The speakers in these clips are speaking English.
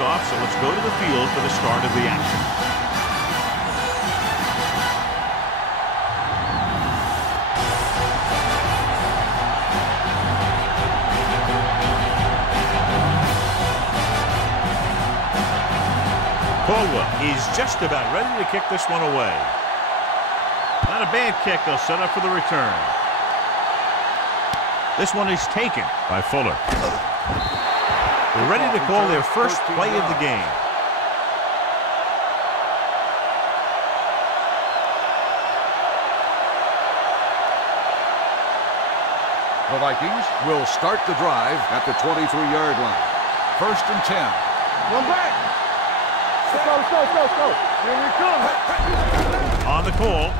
kickoff, so let's go to the field for the start of the action. He's just about ready to kick this one away. Not a bad kick. They'll set up for the return. This one is taken by Fuller. They're ready to call their first play of the game. The Vikings will start the drive at the 23-yard line. 1st and 10. One back. Let's go. Here we come. On the call.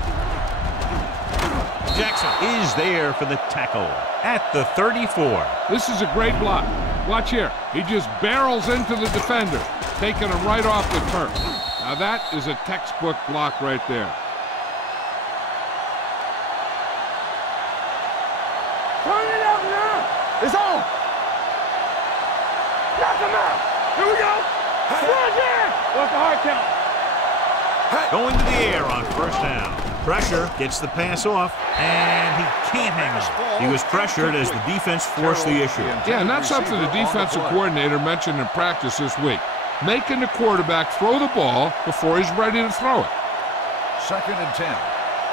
Jackson is there for the tackle at the 34. This is a great block. Watch here. He just barrels into the defender, taking him right off the turf. Now that is a textbook block right there. Turn it up now. It's on. Knock him out. Here we go. Run there. What's the hard count? Going to the air on 1st down. Pressure gets the pass off, and he can't hang on. He was pressured as the defense forced the issue. Yeah, and that's something the defensive coordinator mentioned in practice this week. Making the quarterback throw the ball before he's ready to throw it. 2nd and 10.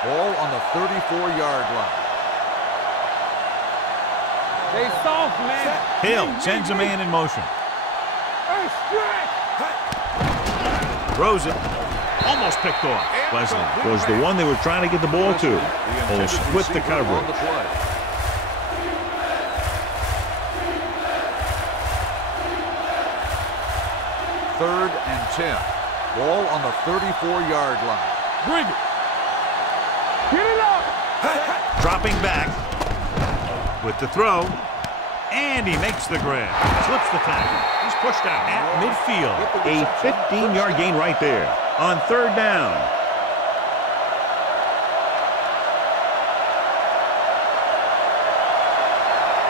Ball on the 34-yard line. Stay soft, man. Hill sends a man in motion. Hey, stretch. Throws it. Almost picked off. Wesley was the one they were trying to get the ball to. Almost split the coverage. 3rd and 10. Ball on the 34-yard line. Bring it. Get it up. Dropping back with the throw. And he makes the grab. Slips the tackle. He's pushed out at midfield. A 15-yard gain right there on 3rd down.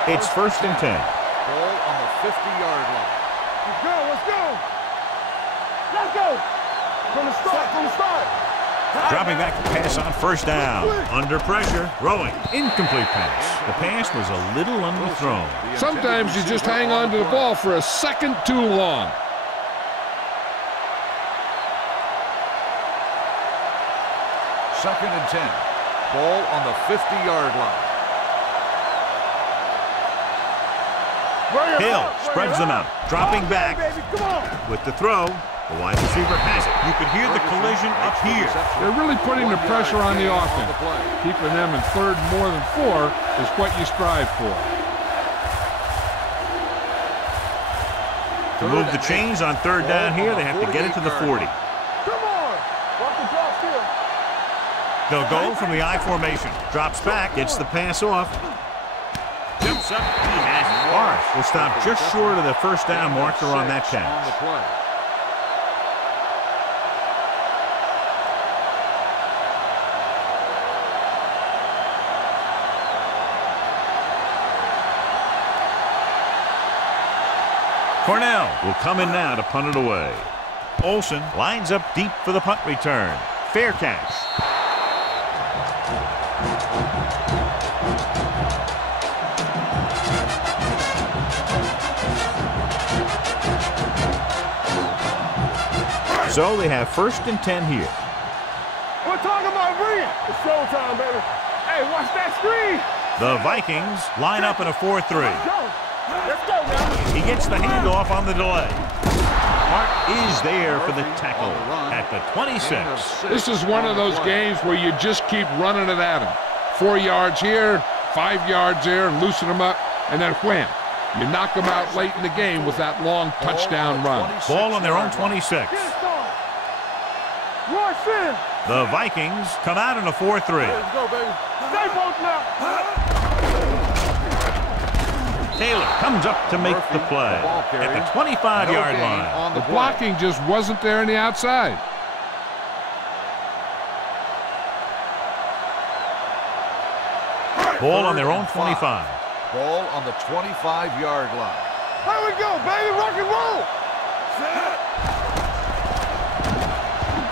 It's 1st and 10. Ball on the 50-yard line. Let's go. Let's go. From the start. Dropping back to pass on 1st down. Under pressure. Throwing. Incomplete pass. The pass was a little underthrown. Sometimes you just hang on to the ball for a second too long. 2nd and 10. Ball on the 50-yard line. Hill spreads them out. Dropping back with the throw. The wide receiver has it. You could hear the collision up here. They're really putting the pressure on the offense. Keeping them in 3rd more than 4 is what you strive for. To move the chains on 3rd down here, they have to get it to the 40. Come on. Walk the drop here. They'll go from the I formation. Drops back, gets the pass off. Jumps up. He has it. Forrest will stop just short of the 1st down marker on that catch. Cornell will come in now to punt it away. Olsen lines up deep for the punt return. Fair catch. So they have 1st and 10 here. We're talking about brilliant. It's showtime, baby. Hey, watch that screen. The Vikings line up in a 4-3. Let's go now. He gets the handoff on the delay. Hart is there for the tackle at the 26. This is one of those games where you just keep running it at him. 4 yards here, 5 yards there, loosen them up, and then wham. You knock them out late in the game with that long touchdown run. Ball on their own 26. The Vikings come out in a 4-3. Let's go, baby. Stay both now. Taylor comes up to make the play at the 25-yard line. The blocking just wasn't there on the outside. Ball on their own 25. Ball on the 25-yard line. Here we go, baby. Rock and roll.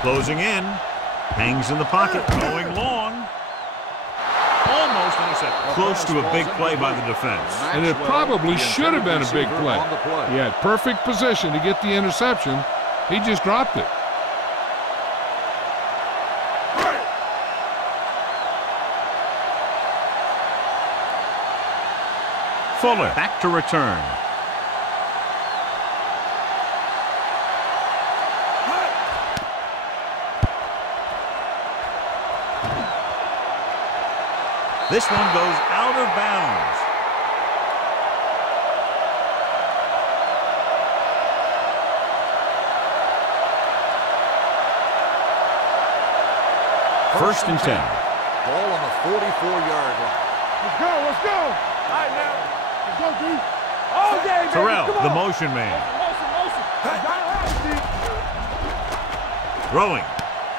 Closing in. Hangs in the pocket. Going long. Almost intercepted. Close to a big play by the defense. And it probably should have been a big play. He had perfect position to get the interception. He just dropped it. Fuller back to return. This one goes out of bounds. First and 10. Ball on the 44-yard line. Let's go, let's go. All right, now. Let's go, D. All day, baby. Terrell, Come on. the motion man. Motion. Throwing.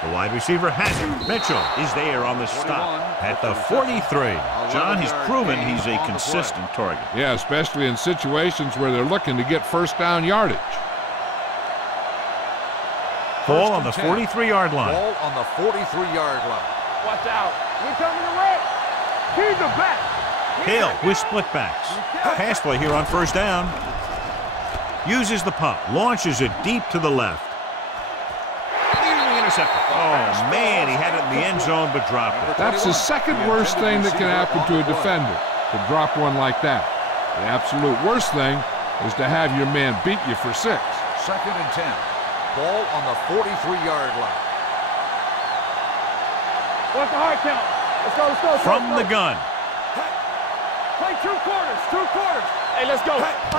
The wide receiver has it. Mitchell is there on the stop at the 43. John has proven he's a consistent target. Yeah, especially in situations where they're looking to get first down yardage. Ball on the 43-yard line. Ball on the 43-yard line. Watch out. We coming to red. He's the back. Hill with split backs. Pass play here on first down. Uses the pump. Launches it deep to the left. Nearly intercepted. Oh, man, he had it in the end zone but dropped it. That's the second worst thing that can happen to a defender, to drop one like that. The absolute worst thing is to have your man beat you for 6. Second and 10. Ball on the 43-yard line. What's the hard count? Let's go, let's go. From the gun. Play 2 quarters, 2 quarters. Hey, let's go.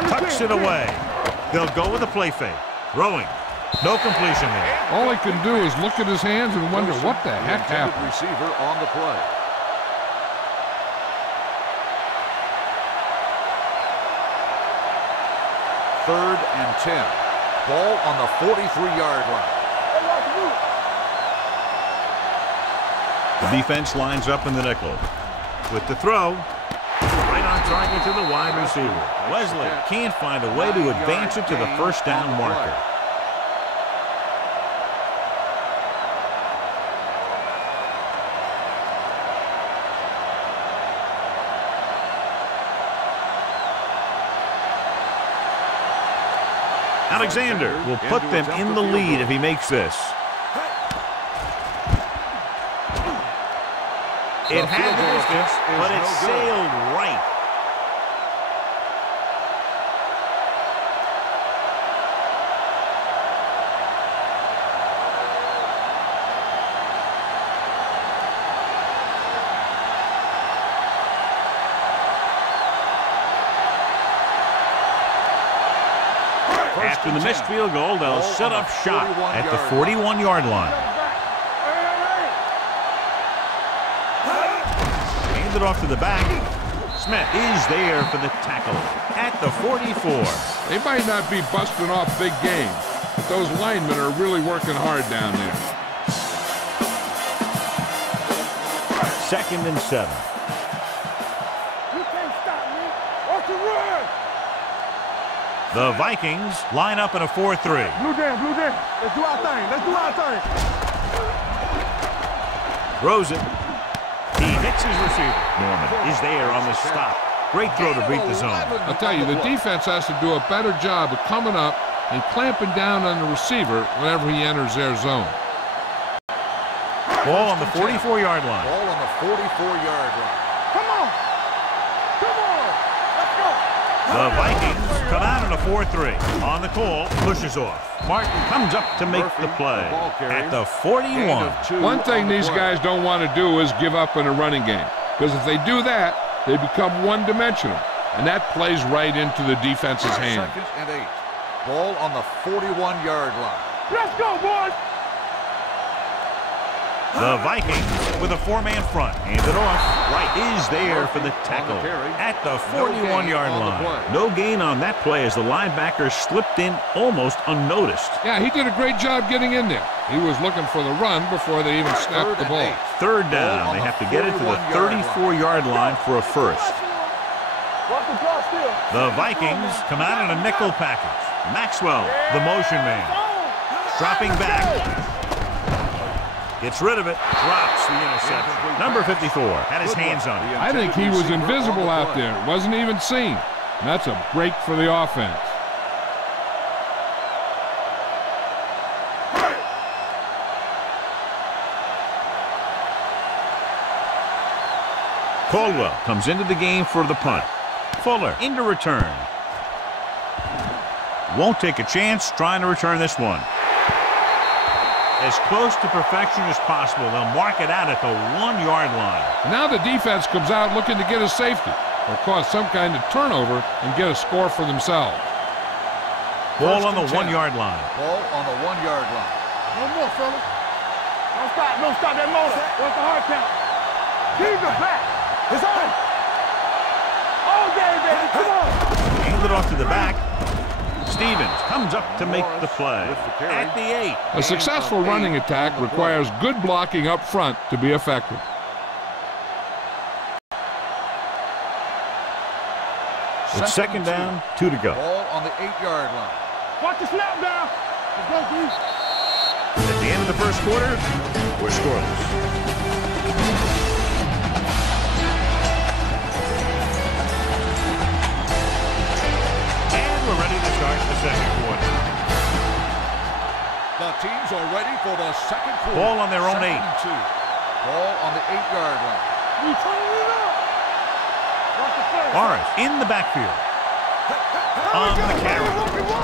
Tucks it away. They'll go with a play fake. Throwing. No completion there. All he can do is look at his hands and wonder what the heck happened. Receiver on the play. Third and 10. Ball on the 43-yard line. The defense lines up in the nickel. With the throw, right on target to the wide receiver. Wesley can't find a way to advance it to the first down marker. Alexander will put them in the lead if he makes this. It had the distance, but it sailed right. After the missed field goal, they'll set up shop at the 41-yard line. Hand it off to the back. Smith is there for the tackle at the 44. They might not be busting off big games, but those linemen are really working hard down there. Second and 7. You can't stop me. Watch the run. The Vikings line up in a 4-3. Blue jam, blue jam. Let's do our thing. Let's do our thing. Throws it. He hits his receiver. Norman is there on the stop. Great throw to beat the zone. I'll tell you, the defense has to do a better job of coming up and clamping down on the receiver whenever he enters their zone. Ball on the 44-yard line. Ball on the 44-yard line. Come on. Come on. Let's go. The Vikings come out in a 4-3. On the call, pushes off. Martin comes up to make the play at the 41. One thing these guys don't want to do is give up in a running game, because if they do that, they become one-dimensional, and that plays right into the defense's hand. Second and 8. Ball on the 41-yard line. Let's go, boys. The Vikings with a 4-man front. Hand it off. Wright is there for the tackle at the 41-yard line. No gain on that play as the linebacker slipped in almost unnoticed. Yeah, he did a great job getting in there. He was looking for the run before they even snapped the ball. Third down. They have to get it to the 34-yard line for a first. The Vikings come out in a nickel package. Maxwell, the motion man. Dropping back. Gets rid of it. Drops the interception. Number 54 had his hands on it. I think he was invisible out there. Wasn't even seen. And that's a break for the offense. Caldwell comes into the game for the punt. Fuller into return. Won't take a chance trying to return this one. As close to perfection as possible. They'll mark it out at the 1-yard line. Now the defense comes out looking to get a safety or cause some kind of turnover and get a score for themselves. Ball on the 1-yard line. Ball on the 1-yard line. No more, fellas. Don't stop that motor. What's the hard count? Keep it back. It's on. All day, baby. Come on. Hand it off to the back. Stevens comes up to make the play at the 8. A successful running attack requires good blocking up front to be effective. It's second down, 2 to go. Ball on the 8-yard line. Watch the snap down. Let's go, Bruce. At the end of the first quarter, we're scoreless. We're ready to start the second quarter. The teams are ready for the second quarter. Ball on their own 8. Ball on the 8-yard line. We turn it up. Watch the first. Morris in the backfield. On the carry.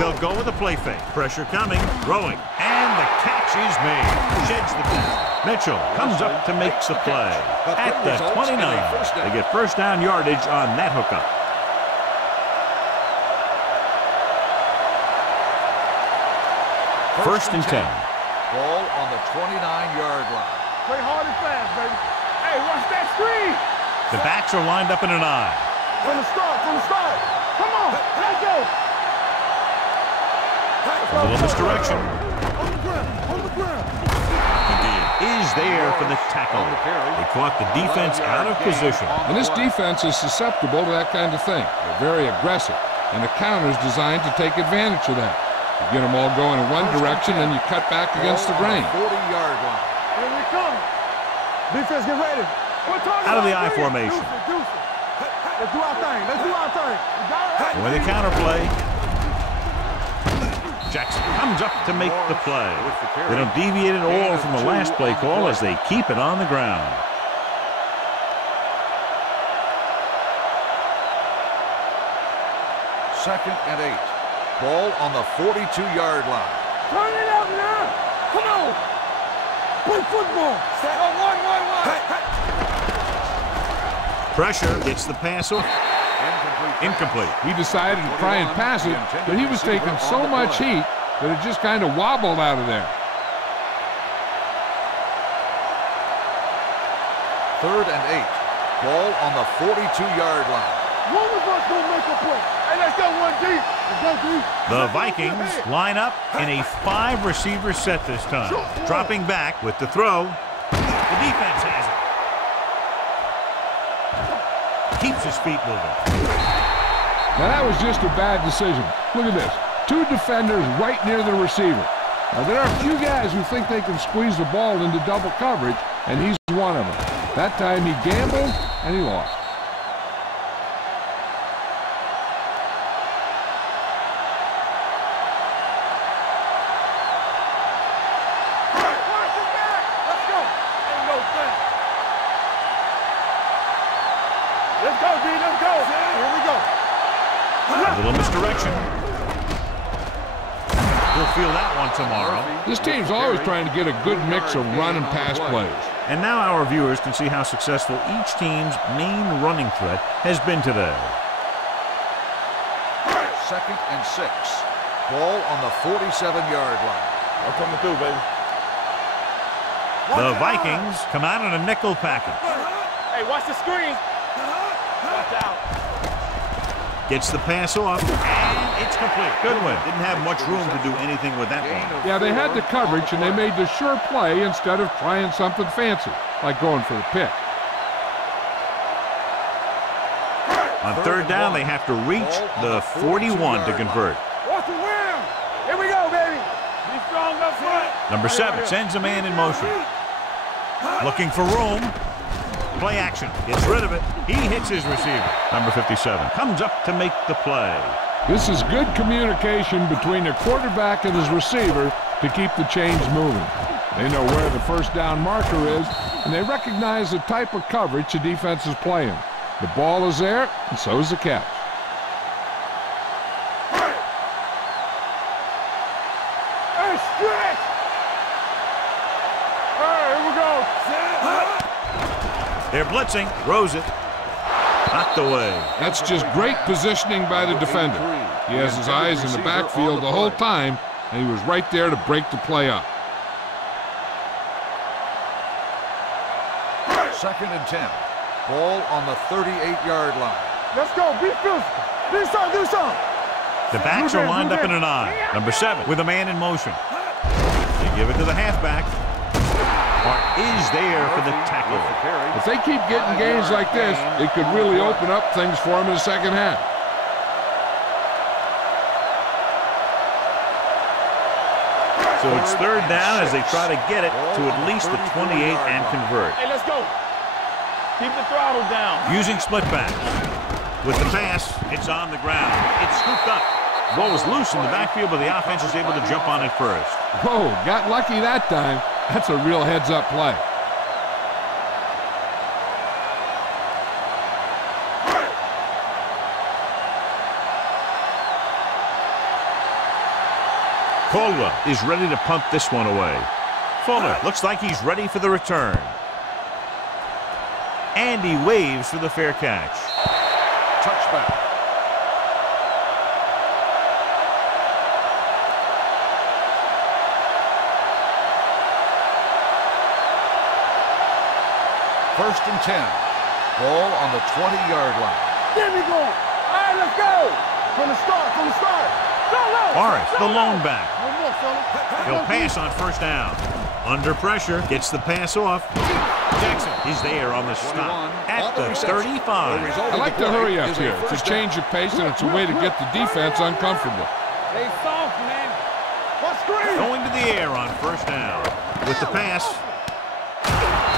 They'll go with a play fake. Pressure coming, throwing, and the catch is made. Sheds the pass. Mitchell comes up to make the play. At the 29. They get first down yardage on that hookup. First and 10. Ball on the 29-yard line. Play hard and fast, baby. Hey, watch that screen. The backs are lined up in an I. From the start. Come on, let's go. A little misdirection. On the ground. Is there for the tackle. They caught the defense out of position. And this defense is susceptible to that kind of thing. They're very aggressive, and the counter is designed to take advantage of that. You get them all going in one direction, and you cut back against the grain. 40-yard line. Here we come. Defense, get ready. Out of the I formation. Let's do our thing. You got it? With the counter play. Jackson comes up to make the play. They don't deviate at all from the last play call as they keep it on the ground. Second and 8. Ball on the 42-yard line. Turn it out now. Come on. Play football. Pressure gets the pass off. Incomplete. He decided to try and pass it, but he was taking so much heat that it just kind of wobbled out of there. Third and 8. Ball on the 42-yard line. One of us gonna make a play. Hey, let's go 1 deep. The Vikings line up in a 5-receiver set this time. Dropping back with the throw. The defense has it. Keeps his feet moving. Now that was just a bad decision. Look at this. 2 defenders right near the receiver. Now there are a few guys who think they can squeeze the ball into double coverage, and he's one of them. That time he gambled, and he lost. A little misdirection. We'll feel that one tomorrow. This team's always trying to get a good mix of run and pass plays. And now our viewers can see how successful each team's main running threat has been today. Second and 6. Ball on the 47-yard line. I'm coming through, baby. The Vikings come out in a nickel package. Hey, watch the screen. Watch out. Gets the pass off, and it's complete. Goodwin didn't have much room to do anything with that one. Yeah, they had the coverage, and they made the sure play instead of trying something fancy, like going for the pick. On third down, they have to reach the 41 to convert. Watch the rim. Here we go, baby. Be strong up front. Number 7 sends a man in motion. Looking for room. Play action. Gets rid of it. He hits his receiver. Number 57 comes up to make the play. This is good communication between the quarterback and his receiver to keep the chains moving. They know where the first down marker is, and they recognize the type of coverage the defense is playing. The ball is there, and so is the catch. Hey, stretch! All right, here we go. They're blitzing. Throws it. Knocked away. That's just great positioning by the defender. He has his eyes in the backfield the whole time, and he was right there to break the play up. 2nd and 10. Ball on the 38-yard line. Let's go. Be physical. Do something. Do something. The backs are lined up in an I. Number 7 with a man in motion. They give it to the halfback. Hart is there for the tackle. If they keep getting gains like this, it could really open up things for them in the second half. So it's 3rd down as they try to get it to at least the 28 and convert. Hey, let's go. Keep the throttle down. Using split back. With the pass, it's on the ground. It's scooped up. Ball was loose in the backfield, but the offense is able to jump on it first. Whoa, got lucky that time. That's a real heads-up play. Caldwell is ready to punt this one away. Fuller looks like he's ready for the return. And he waves for the fair catch. Touchback. First and 10. Ball on the 20-yard line. There we go. All right, let's go. From the start. From the start. Morris, the lone back. One more, fella. He'll pass on first down. Under pressure, gets the pass off. Jackson is there on the stop at the 35. I like to hurry up here. It's a change of pace, and it's a way to get the defense uncomfortable. Stay soft, man. What screen? Going to the air on first down. With the pass,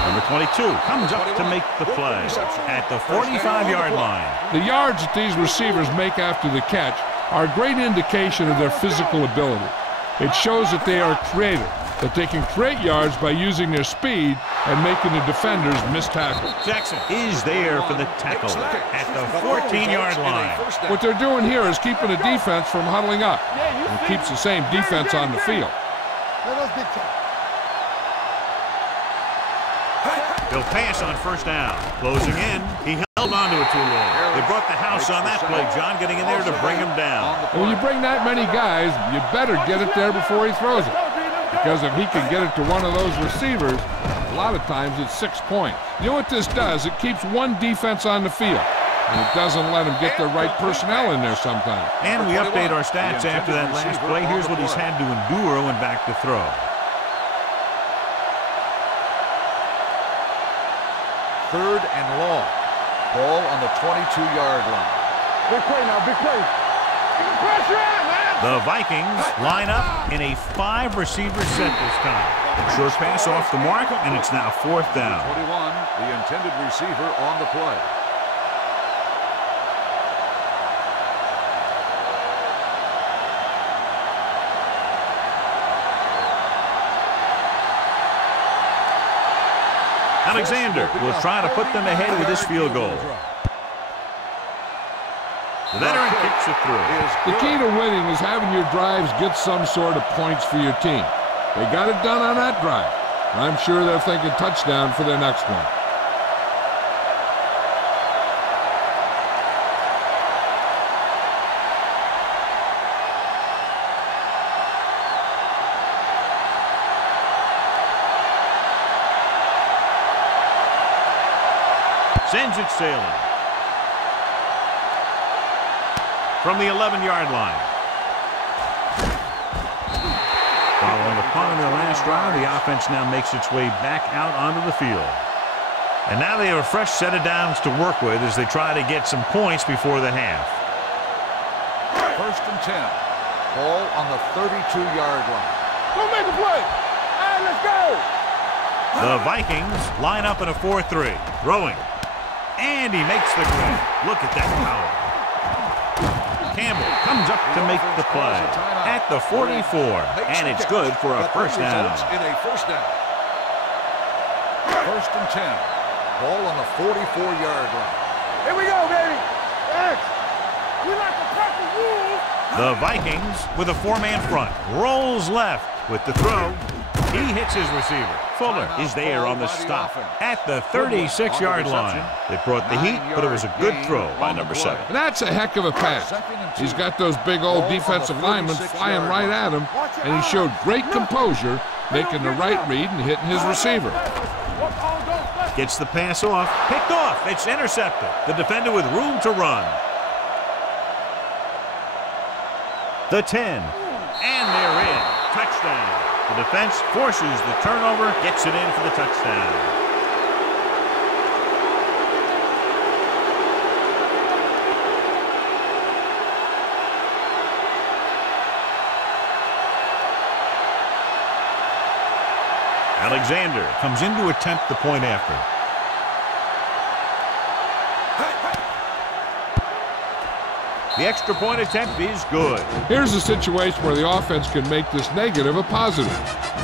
number 22 comes up to make the play at the 45-yard line. The yards that these receivers make after the catch are a great indication of their physical ability. It shows that they are creative, that they can create yards by using their speed and making the defenders miss tackles. Jackson is there for the tackle at the 14-yard line. What they're doing here is keeping the defense from huddling up. And it keeps the same defense on the field. They'll pass on first down. Closing in. He held onto it too long. They brought the house on that play. John getting in there to bring him down. And when you bring that many guys, you better get it there before he throws it. Because if he can get it to one of those receivers, a lot of times it's 6 points. You know what this does? It keeps one defense on the field. And it doesn't let him get the right personnel in there sometimes. And we update our stats after that last play. Here's what he's had to endure when back to throw. Third and long. Ball on the 22-yard line. Big play now, big play. Get the pressure out, man. The Vikings line up in a 5-receiver set this time. Short pass off the mark, and it's now 4th down. 21, the intended receiver on the play. Alexander will try to put them ahead with this field goal. The veteran kicks it through. The key to winning is having your drives get some sort of points for your team. They got it done on that drive. I'm sure they're thinking touchdown for their next one. Sends it sailing. From the 11-yard line. Following the punt on their last drive, the offense now makes its way back out onto the field. And now they have a fresh set of downs to work with as they try to get some points before the half. First and 10. Ball on the 32-yard line. Go make a play. All right, let's go. The Vikings line up in a 4-3. Throwing. And he makes the grab. Look at that power. Campbell comes up to make the play at the 44. And it's good for a first down. In a first down. 1st and 10. Ball on the 44-yard line. Here we go, baby. X. We like the purple wolves. The Vikings with a 4-man front. Rolls left with the throw. He hits his receiver. Fuller is there on the stop at the 36-yard line. They brought the heat, but it was a good throw by number 7. And that's a heck of a pass. He's got those big old defensive linemen flying right at him, and he showed great composure, making the right read and hitting his receiver. Gets the pass off. Picked off. It's intercepted. The defender with room to run. The 10. And they're in. Touchdown. The defense forces the turnover, gets it in for the touchdown. Alexander comes in to attempt the point after. The extra point attempt is good. Here's a situation where the offense can make this negative a positive.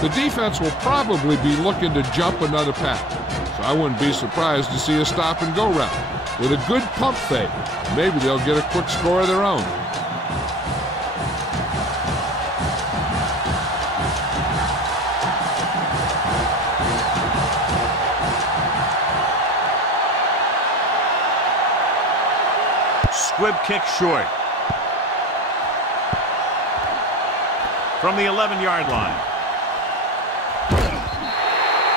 The defense will probably be looking to jump another pack, so I wouldn't be surprised to see a stop-and-go route. With a good pump fake, maybe they'll get a quick score of their own. Squib kick short. From the 11-yard line.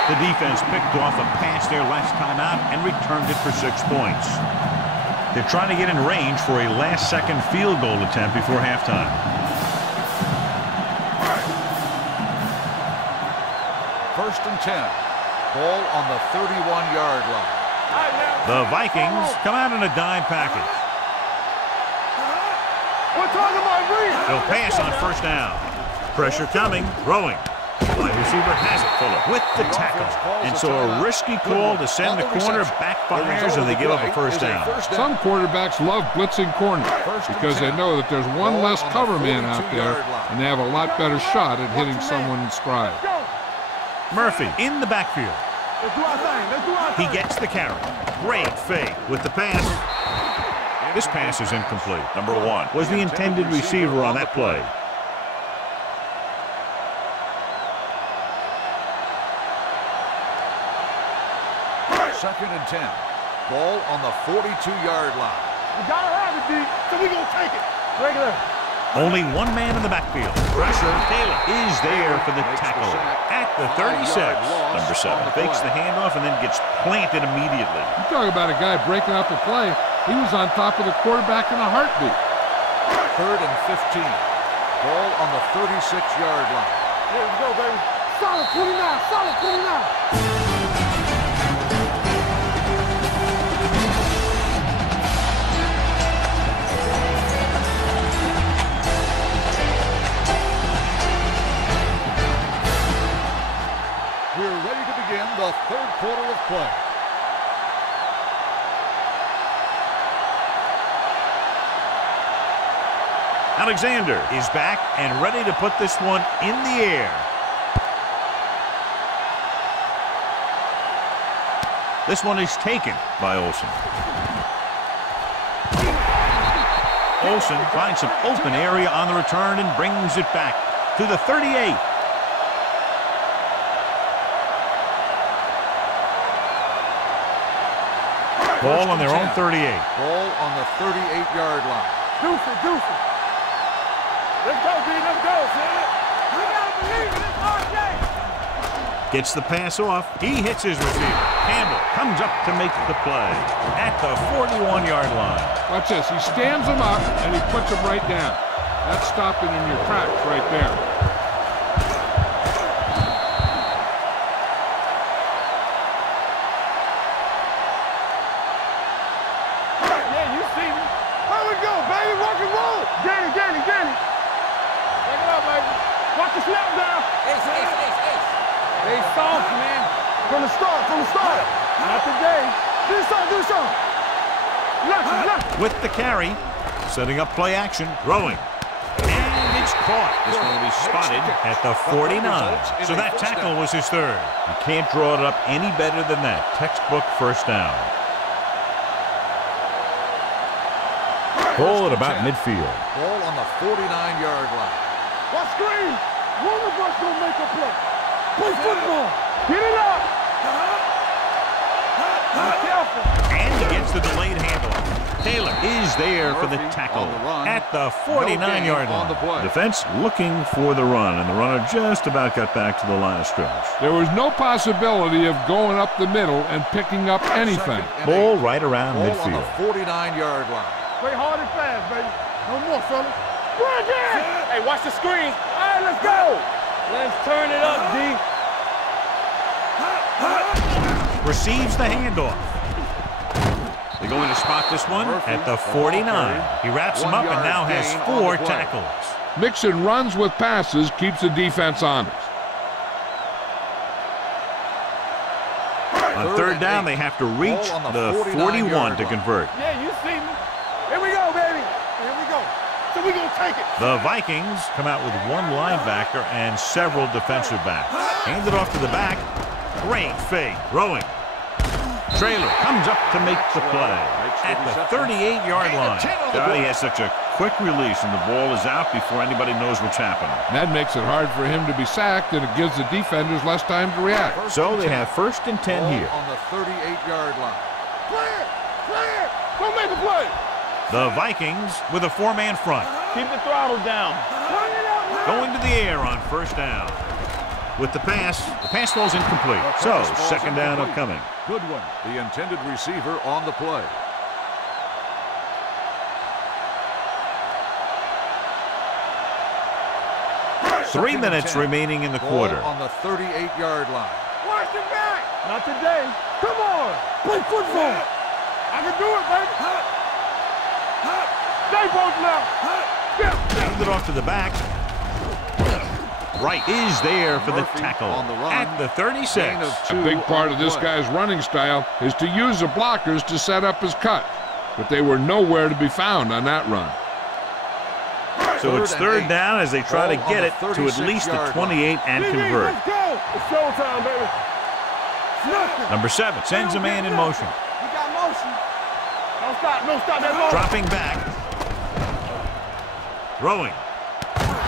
The defense picked off a pass there last time out and returned it for 6 points. They're trying to get in range for a last-second field goal attempt before halftime. First and 10. Ball on the 31-yard line. The Vikings come out in a dime package. We're talking about Breeze. They'll pass on first down. Pressure coming, throwing. Wide receiver has it, Fuller with the tackle. And so a risky call to send the corner backfires and they give up a first down. Some quarterbacks love blitzing corners because they know that there's one less cover man out there and they have a lot better shot at hitting someone in stride. Murphy in the backfield. Let's do our thing. Let's do our thing. He gets the carry. Great fake with the pass. This pass is incomplete. Number 1 was the intended receiver on that play. Second and 10. Ball on the 42-yard line. We gotta have it, D, so we gonna take it. Regular. Only one man in the backfield. Pressure. Taylor is there for the tackle at the 36. Number 7 fakes the handoff and then gets planted immediately. You talk about a guy breaking up a play. He was on top of the quarterback in a heartbeat. 3rd and 15. Ball on the 36-yard line. Here we go, baby. Solid 29. Solid 29. We're ready to begin the 3rd quarter of play. Alexander is back and ready to put this one in the air. This one is taken by Olsen. Olsen finds some open area on the return and brings it back to the 38. Ball on their own 38. Ball on the 38-yard line. Deuces. Let's go, D. Let's go, man. We gotta believe in this RJ. Gets the pass off. He hits his receiver. Campbell comes up to make the play at the 41-yard line. Watch this. He stands him up and he puts him right down. That's stopping in your tracks right there. Watch the snap down. Ace. They soft, man. From the start. Not today. Do something. Left. With the carry, setting up play action, throwing. And it's caught. This one will be spotted at the 49. So that tackle was his third. You can't draw it up any better than that. Textbook first down. Ball at about midfield. Ball on the 49-yard line. What screen? One of us gonna make a play. Play football. Get it up. Be careful. And he gets the delayed handoff. Taylor is there for the tackle at the 49-yard line. Defense looking for the run, and the runner just about got back to the line of scrimmage. There was no possibility of going up the middle and picking up anything. Ball right around midfield. On the 49-yard line. Play hard and fast, baby. No more, fellas. Bring it! Hey, watch the screen. All right, let's go. Let's turn it up, D. Receives the handoff. They're going to spot this one at the 49. He wraps him up and now has 4 tackles. Mixing runs with passes keeps the defense honest. On third down, they have to reach the 41 to convert. Yeah, you see me. Here we go, baby. Here we go. So we're going to take it. The Vikings come out with 1 linebacker and several defensive backs. Hand it off to the back. Great fake. Throwing. Trailer comes up to make the play at the 38-yard line. God, he has such a quick release, and the ball is out before anybody knows what's happening. That makes it hard for him to be sacked, and it gives the defenders less time to react. So they have 1st and 10 here. On the 38-yard line. Clear. Don't make a play. The Vikings with a 4-man front. Keep the throttle down. Going to the air on 1st down. With the pass falls incomplete. So, 2nd down upcoming. Good one. The intended receiver on the play. Three minutes remaining in the quarter. On the 38-yard line. Watch your back. Not today. Come on. Play football. I can do it, baby. Stay both left. Hand it off to the back. Right is there for the tackle at the 36. A big part of this guy's running style is to use the blockers to set up his cut, but they were nowhere to be found on that run. So it's 3rd down as they try to get it to at least the 28 and convert. Let's go. It's showtime, baby. Number 7 sends a man in motion. You got motion. Don't stop that motion. Dropping back. Throwing.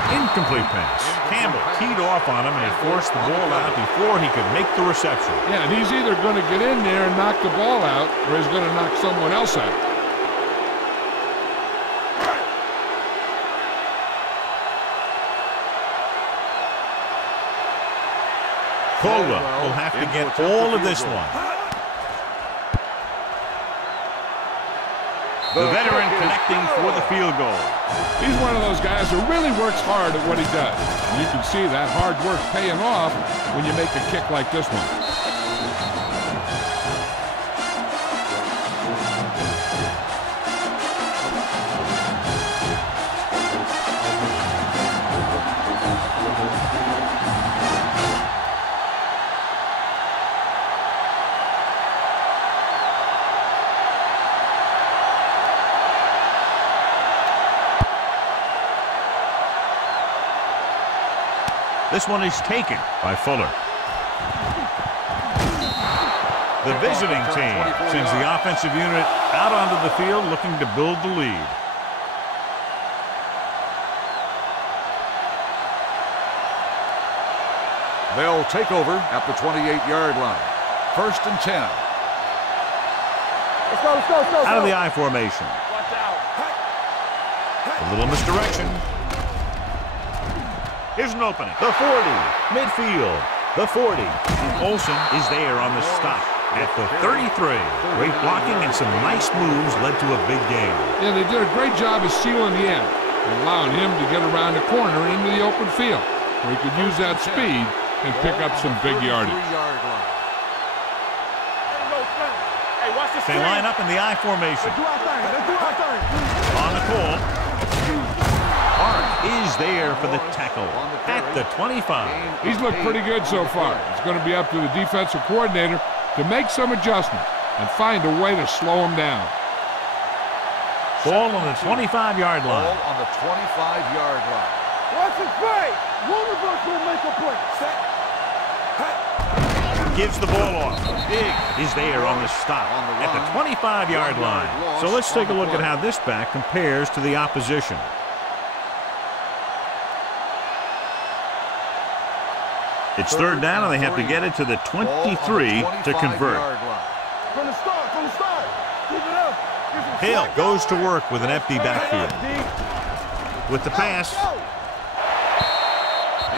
Incomplete pass. Campbell teed off on him, and he forced the ball out before he could make the reception. Yeah, and he's either going to get in there and knock the ball out, or he's going to knock someone else out. Caldwell will have to get all of this one. The veteran connecting for the field goal. He's one of those guys who really works hard at what he does. And you can see that hard work paying off when you make a kick like this one. This one is taken by Fuller. The visiting team sends the offensive unit out onto the field looking to build the lead. They'll take over at the 28-yard line. 1st and 10. Let's go. Out of the I formation. Watch out. A little misdirection. Here's an opening. The 40. Midfield. The 40. Olsen is there on the stop at the 33. Great blocking and some nice moves led to a big gain. Yeah, they did a great job of sealing the end and allowing him to get around the corner and into the open field, where he could use that speed and pick up some big yardage. They line up in the I formation. On the call. is there for the tackle at the 25. He's looked pretty good so far. It's going to be up to the defensive coordinator to make some adjustments and find a way to slow him down. Ball on the 25-yard line. Ball on the 25-yard line. Watch it play. One of us will make a play. Set. Gives the ball off. Big is there on the stop at the 25-yard line. So let's take a look at how this back compares to the opposition. It's third down, and they have to get it to the 23 to convert. From the start. Keep it up. Hill goes to work with an empty backfield. With the pass.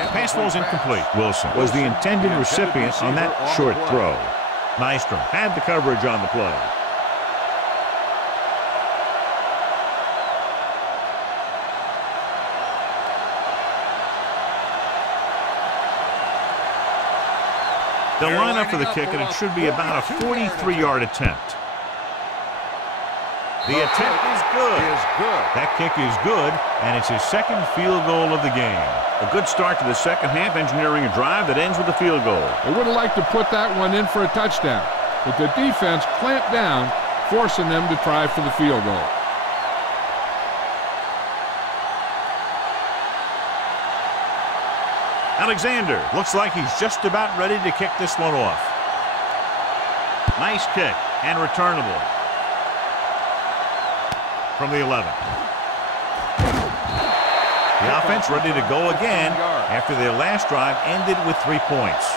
Pass ball's incomplete. Wilson was the intended recipient on that short throw. Nystrom had the coverage on the play. They'll line up for the kick, and it should be about a 43-yard attempt. The attempt is good. That kick is good, and it's his second field goal of the game. A good start to the second half, engineering a drive that ends with a field goal. They would have liked to put that one in for a touchdown, but the defense clamped down, forcing them to try for the field goal. Alexander looks like he's just about ready to kick this one off. Nice kick and returnable. From the 11. The offense ready to go again after their last drive ended with 3 points.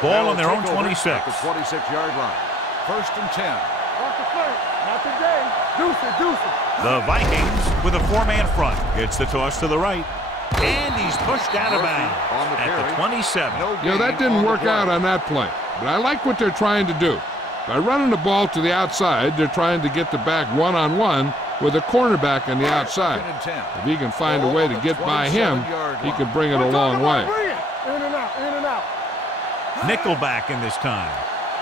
Ball on their own 26. At the 26-yard line. First and 10. Watch the play. Not today. Deuce it. The Vikings with a 4-man front. Gets the toss to the right. And he's pushed out of bounds at the 27. That didn't work out on that play, but I like what they're trying to do. By running the ball to the outside, they're trying to get the back one-on-one with a cornerback on the outside. If he can find a way to get by him, he can bring it a long way. In and out. Nickelback in this time.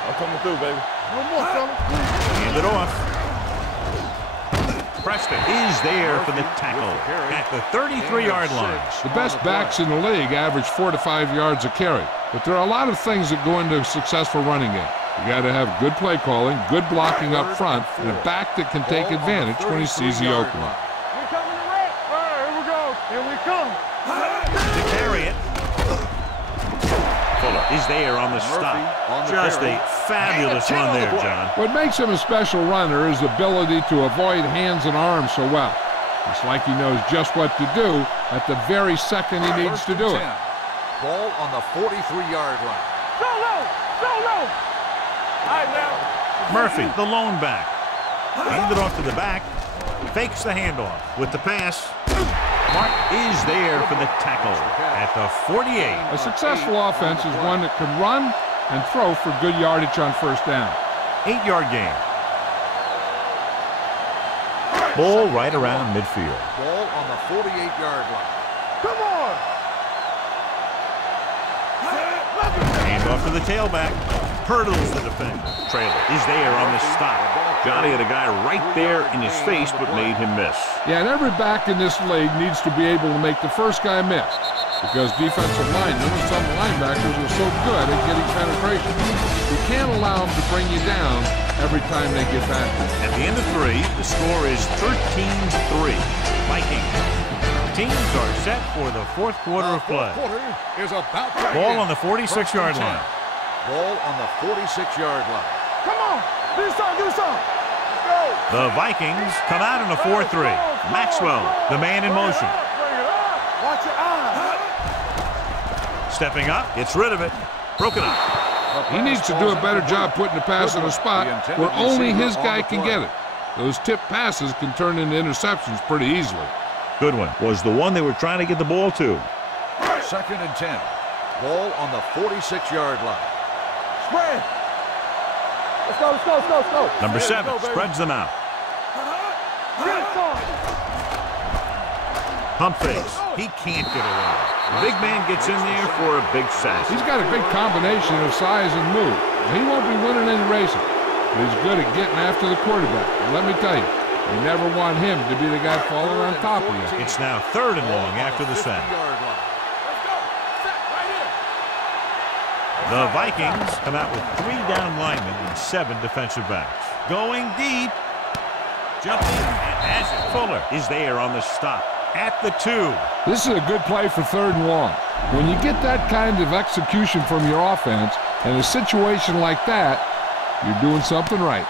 I'm coming through, baby. One more, fella. Hand it off. Preston is there for the tackle at the 33-yard line. The best backs in the league average 4 to 5 yards a carry, but there are a lot of things that go into a successful running game. You got to have good play calling, good blocking up front, and a back that can take advantage when he sees the opening. We're coming to wreck. All right, here we go. Here we come. To carry it. Fuller is there on the stop. Just a fabulous run there, John. What makes him a special runner is the ability to avoid hands and arms so well. It's like he knows just what to do at the very second he needs to do it. Ball on the 43-yard line. So low. All right, now. Murphy, the lone back. Handed off to the back. Fakes the handoff with the pass. Mark is there for the tackle at the 48. A successful offense is one that can run and throw for good yardage on first down. 8-yard gain. Ball right around midfield. Ball on the 48-yard line. Come on. Hand off to the tailback. Hurdles the defender. Traylor is there on the stop. Johnny had a guy right there in his face, but made him miss. Yeah, and every back in this league needs to be able to make the first guy miss, because defensive linemen and some linebackers are so good at getting penetration. You can't allow them to bring you down every time they get back. At the end of 3, the score is 13-3. Vikings. Teams are set for the fourth quarter of play. Ball on the 46-yard line. Ball on the 46-yard line. Come on. Do something. Let's go. The Vikings come out in a 4-3. Maxwell, the man in motion. Bring it up. Watch your eyes. Stepping up, gets rid of it. Broken up. He needs to do a better job putting the pass in a spot where only his guy can get it. Those tip passes can turn into interceptions pretty easily. Good one was the one they were trying to get the ball to. Second and 10. Ball on the 46-yard line. Spread. Let's go. Number 7 spreads them out. Pump fakes. He can't get away. The big man gets in there for a big sack. He's got a big combination of size and move. He won't be winning any races. but he's good at getting after the quarterback. And let me tell you, you never want him to be the guy falling on top of you. It's now 3rd and long after the sack. The Vikings come out with 3 down linemen and 7 defensive backs. Going deep. Jumping and has it. Fuller is there on the stop at the 2. This is a good play for 3rd and long. When you get that kind of execution from your offense in a situation like that, you're doing something right.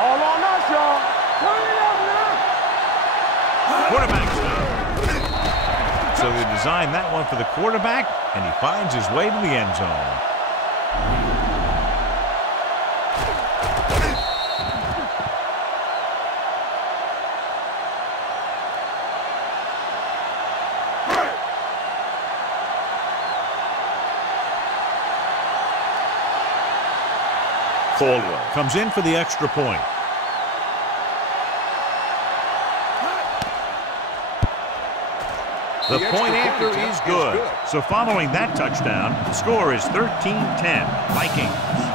All on us, y'all. Turn it up now. Quarterback's down. So they designed that one for the quarterback, and he finds his way to the end zone. Caldwell comes in for the extra point. The point after is good. So following that touchdown, the score is 13-10, Vikings.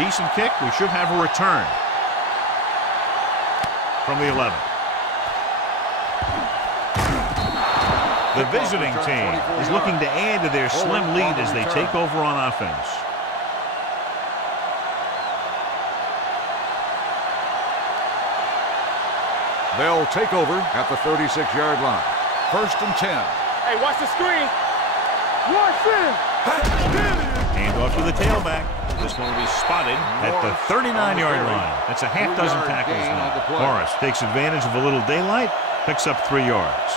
Decent kick. We should have a return from the 11. The visiting team is looking to add to their slim lead as they take over on offense. They'll take over at the 36-yard line. 1st and 10. Hey, watch the screen. Watch it. Hand off to the tailback. This one will be spotted at the 39-yard line. That's a half dozen tackles now. Florence takes advantage of a little daylight, picks up 3 yards.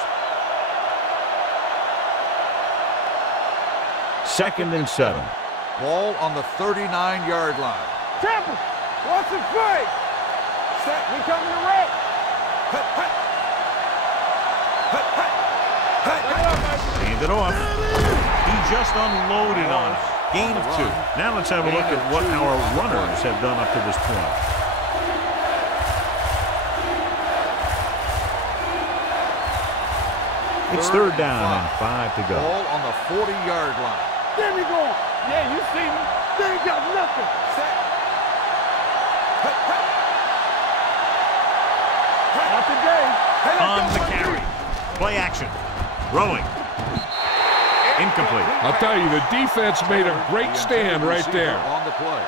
2nd and 7. Ball on the 39-yard line. Chapin, watch the play. Set, we coming to wreck. Hand it off. He just unloaded on it. Gain of 2. Now let's have a look at what our runners have done up to this point. It's 3rd down and 5 to go. Ball on the 40-yard line. There we go. Yeah, you see me. They ain't got nothing. Set. Not today. On the carry. Play action. Throwing. Incomplete. I'll tell you, the defense made a great stand right there. On the play.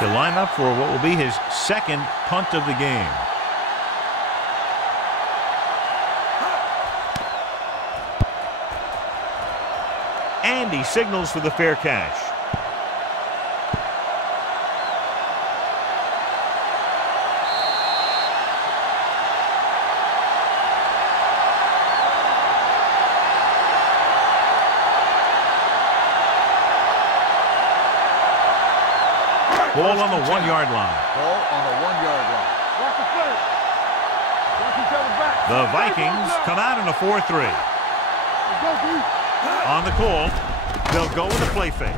He'll line up for what will be his 2nd punt of the game. And he signals for the fair catch. Ball on the 1-yard line. Ball on the 1-yard line. Watch the play. Watch each other back. The Vikings come out in a 4-3. On the call, they'll go with a play fake.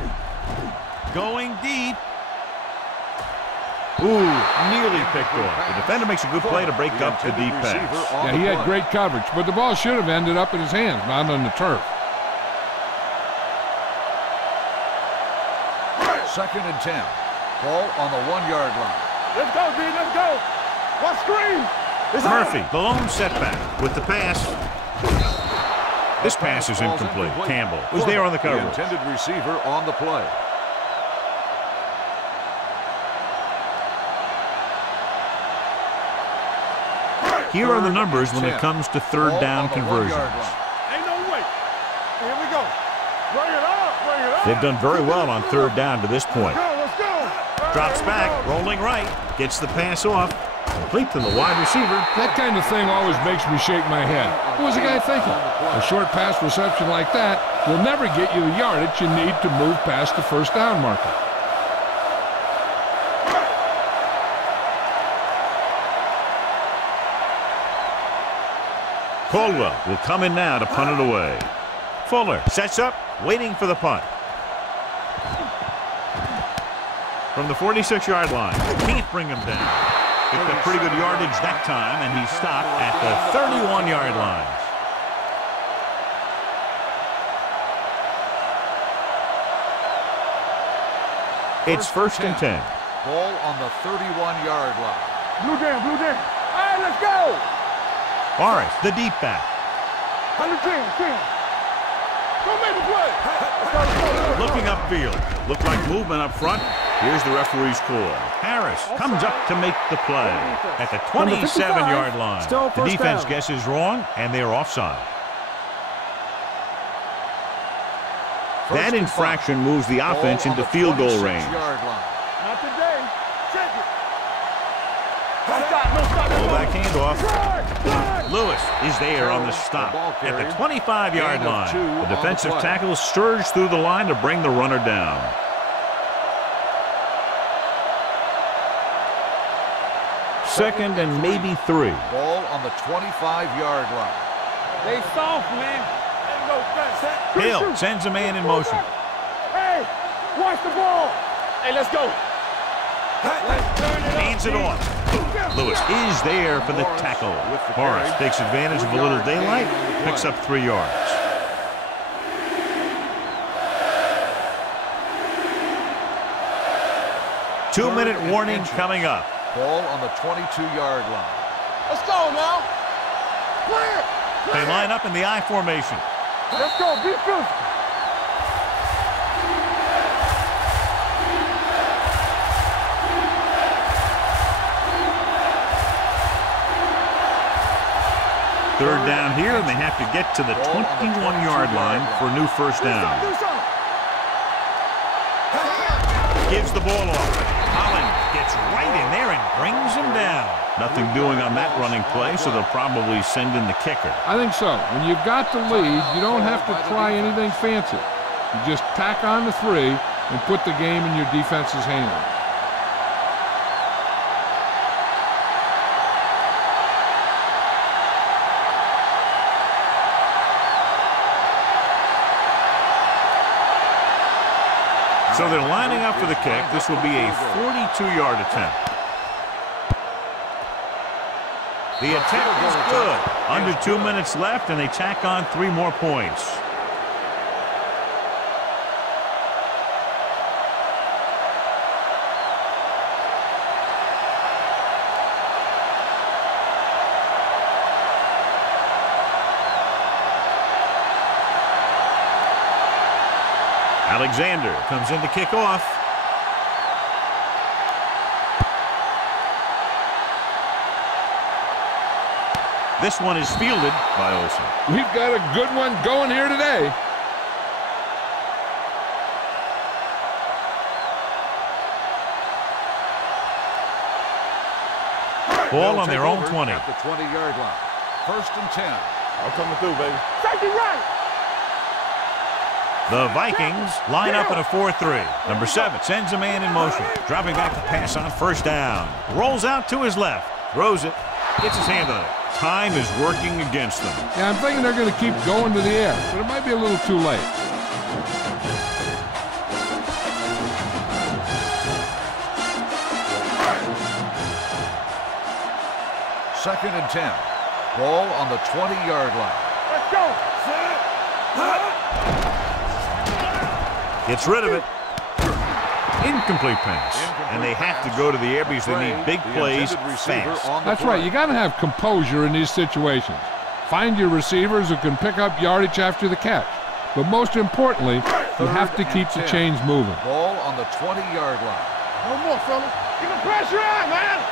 Going deep. Ooh, nearly picked off. The defender makes a good play to break up the deep pass. Yeah, he had great coverage, but the ball should have ended up in his hands, not on the turf. 2nd and 10. Ball on the 1-yard line. Let's go, D. Let's go. What screen? Murphy, the lone setback with the pass. This pass is incomplete. Campbell was there on the coverage. The intended receiver on the play. Here are the numbers when it comes to 3rd down conversions. Ain't no way. Here we go. Bring it up. Bring it up. They've done very well on 3rd down to this point. Let's go. Drops back, rolling right. Gets the pass off. Complete to the wide receiver. That kind of thing always makes me shake my head. What was the guy thinking? A short pass reception like that will never get you the yardage you need to move past the first down marker. Caldwell will come in now to punt it away. Fuller sets up, waiting for the punt. From the 46-yard line, can't bring him down. Picked up pretty good yardage that time, and he stopped at the 31-yard line. It's first and 10. Ball on the 31-yard line. Blue jam, blue jam. All right, let's go. Forrest, the deep back. 110, 10. Don't make the play. Looking upfield. Looked like movement up front. Here's the referee's call. Harris comes up to make the play at the 27-yard line. The defense guesses wrong, and they're offside. That infraction moves the offense into field goal range. Not today. Check it. Fullback handoff. Lewis is there on the stop at the 25-yard line. The defensive tackle surged through the line to bring the runner down. Second and maybe 3. Ball on the 25-yard line. They soft, man. Hill sends a man in motion. Hey, watch the ball. Hey, let's go. Let's turn it up. Hands it off. Lewis is there for the tackle. Forrest takes advantage of a little daylight, picks up 3 yards. Two-minute warning coming up. Ball on the 22-yard line. Let's go now. Clear. They line up in the I formation. Let's go. Be physical. Third down here, and they have to get to the 21-yard line for a new first down. Gives the ball off. Holland gets right in there and brings him down. Nothing doing on that running play, so they'll probably send in the kicker. I think so. When you've got the lead, you don't have to try anything fancy. You just tack on the 3 and put the game in your defense's hands. So they're lining up for the kick. This will be a 42-yard attempt. The attempt is good. Under 2 minutes left, and they tack on 3 more points. Alexander comes in to kick off. This one is fielded by Olsen. We've got a good one going here today. Ball on their own 20. At the 20-yard line. First and 10. I'm coming through, baby. Take it right. The Vikings line up in a 4-3. Number 7 sends a man in motion. Dropping back to pass on first down. Rolls out to his left. Throws it. Gets his hand on it. Time is working against them. Yeah, I'm thinking they're going to keep going to the air, but it might be a little too late. Second and 10. Ball on the 20-yard line. Let's go. Gets rid of it. Incomplete pass. And they have to go to the air because they need big plays fast. That's right. You got to have composure in these situations. Find your receivers who can pick up yardage after the catch. But most importantly, you have to keep the chains moving. Ball on the 20-yard line. No more, fella. Get the pressure on, man.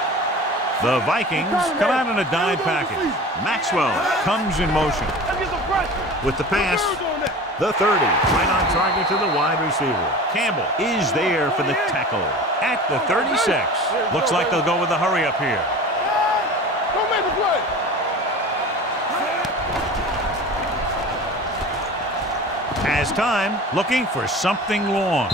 The Vikings come out in a dime package. Maxwell comes in motion. Let's get the pressure. With the pass, The 30, right on target to the wide receiver. Campbell is there for the tackle. At the 36. Looks like they'll go with the hurry up here. Don't make a play. Has time, looking for something long.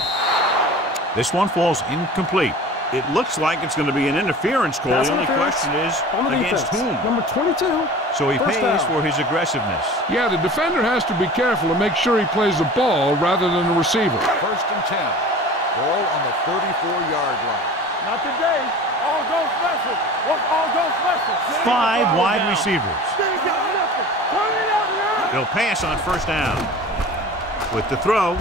This one falls incomplete. It looks like it's going to be an interference call. The only question is, against whom? Number 22. So he pays for his aggressiveness. Yeah, the defender has to be careful to make sure he plays the ball rather than the receiver. First and 10. Ball on the 34-yard line. Not today. All go special. All go special. 5 wide receivers. Turn it up now. They'll pass on first down. With the throw,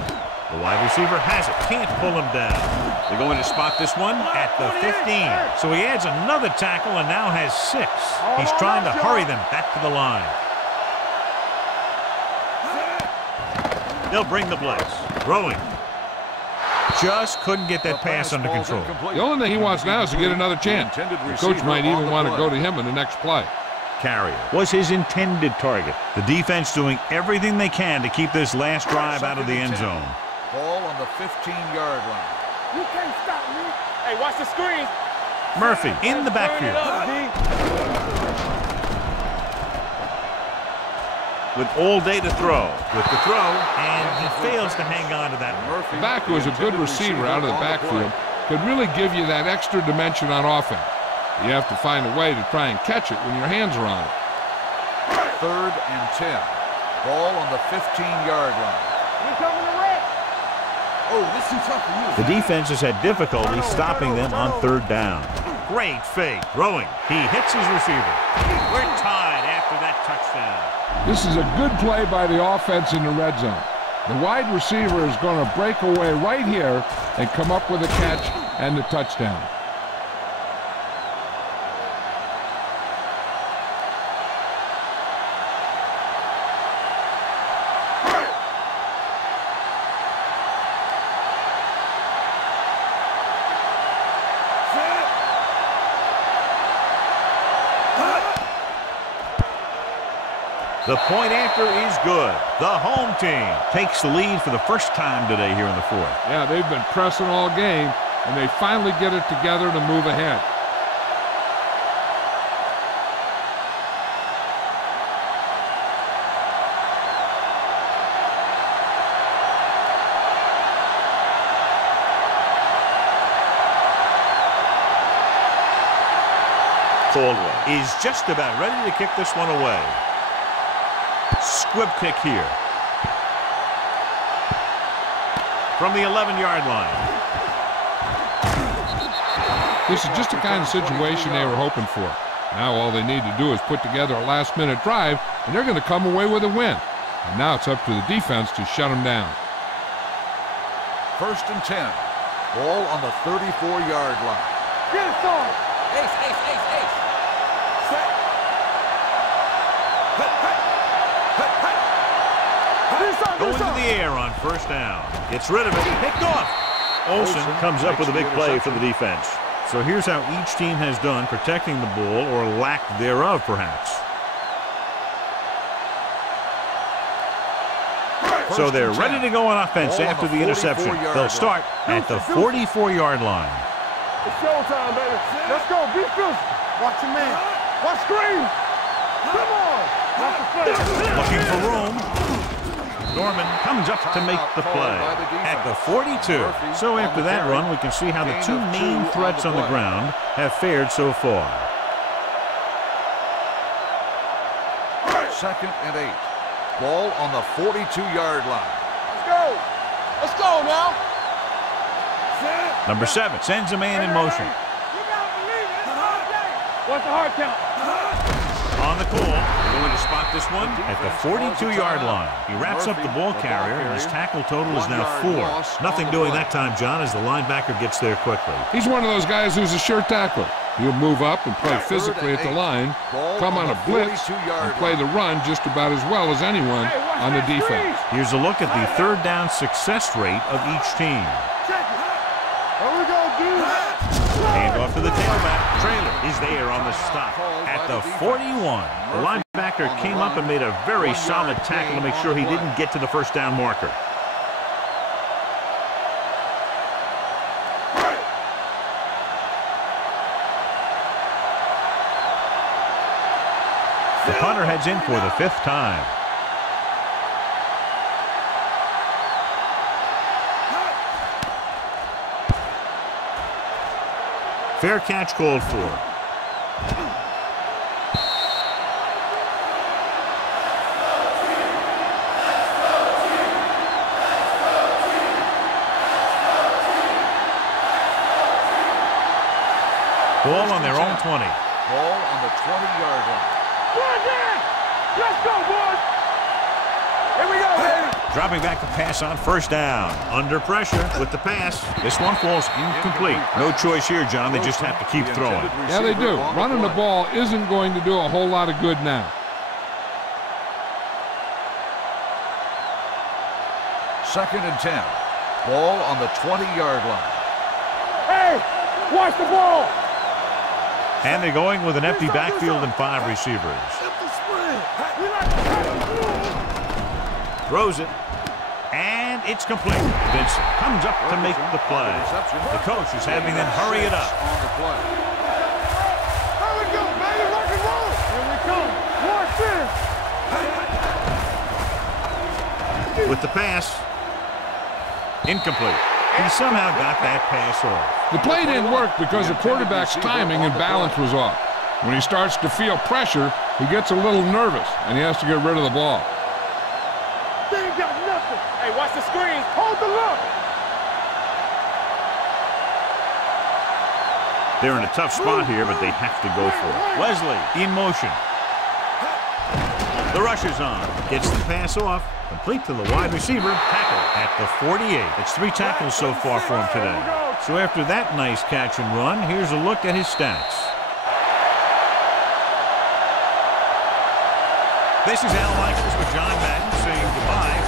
the wide receiver has it. Can't pull him down. They're going to spot this one at the 15. So he adds another tackle and now has 6. He's trying to hurry them back to the line. They'll bring the blitz. Throwing. Just couldn't get that pass under control. The only thing he wants now is to get another chance. The coach might even want to go to him in the next play. Carrier was his intended target. The defense doing everything they can to keep this last drive out of the end zone. Ball on the 15-yard line. You can't stop me. Hey, watch the screen. Murphy in the backfield. With all day to throw. With the throw, and he fails to hang on to that. The back was a good receiver out of the backfield. Could really give you that extra dimension on offense. You have to find a way to try and catch it when your hands are on it. Third and 10. Ball on the 15-yard line. You coming to wreck? Oh, this is tough for you. The defense has had difficulty stopping them on third down. Great fake. Throwing. He hits his receiver. We're tied after that touchdown. This is a good play by the offense in the red zone. The wide receiver is going to break away right here and come up with a catch and the touchdown. The point after is good. The home team takes the lead for the first time today here in the fourth. Yeah, they've been pressing all game, and they finally get it together to move ahead. Caldwell is just about ready to kick this one away. Squib kick here. From the 11-yard line. This is just the kind of situation they were hoping for. Now all they need to do is put together a last-minute drive, and they're going to come away with a win. And now it's up to the defense to shut them down. First and 10. Ball on the 34-yard line. Get it on. Ace. Set. Going to the air on first down. Gets rid of it. Picked off. Olsen comes up with a big play for the defense. So here's how each team has done protecting the ball, or lack thereof, perhaps. So they're ready to go on offense after the interception. They'll start at the 44-yard line. It's showtime, baby. Let's go. Be physical. Watch your man. Watch screen. Come on. Watch the play. Looking for room. Norman comes up to make the play at the 42. So after that run, we can see how the two main threats on the ground have fared so far. Second and 8. Ball on the 42-yard line. Let's go. Let's go now. Number 7 sends a man in motion. You gotta believe it. It's all day. What's the hard count? On the call, they're going to spot this one at the 42-yard line. He wraps up the ball carrier, and his tackle total is now 4. Nothing doing that time, John, as the linebacker gets there quickly. He's one of those guys who's a sure tackler. He'll move up and play physically at the line, come on a blitz, and play the run just about as well as anyone on the defense. Here's a look at the third down success rate of each team. Here we go, dude. Hand off to the tailback. Trailer is there on the stop at the 41. The linebacker linebacker came up and made a very solid tackle to make sure he didn't get to the first down marker. The punter heads in for the 5th time. Fair catch called for. Ball on their own 20. Ball on the 20-yard line. Let's go, boys! Here we go, baby! Dropping back to pass on first down. Under pressure with the pass. This one falls incomplete. No choice here, John. They just have to keep throwing. Yeah, they do. Running the ball isn't going to do a whole lot of good now. Second and 10. Ball on the 20-yard line. Hey! Watch the ball! And they're going with an empty backfield and 5 receivers. Throws it. And it's complete. Vincent comes up to make the play. The coach is having them hurry it up. On the play. Here we go, baby. Rock and roll. Here we come. Watch this. With the pass. Incomplete. He somehow got that pass off. The play didn't work because the quarterback's timing and balance was off. When he starts to feel pressure, he gets a little nervous, and he has to get rid of the ball. They ain't got nothing. Hey, watch the screen. Hold the look. They're in a tough spot here, but they have to go for it. Wesley in motion. The rush is on. Gets the pass off. Complete to the wide receiver. Tackle at the 48. It's 3 tackles so far for him today. So after that nice catch and run, here's a look at his stats. This is Al Michaels with John Madden saying goodbye.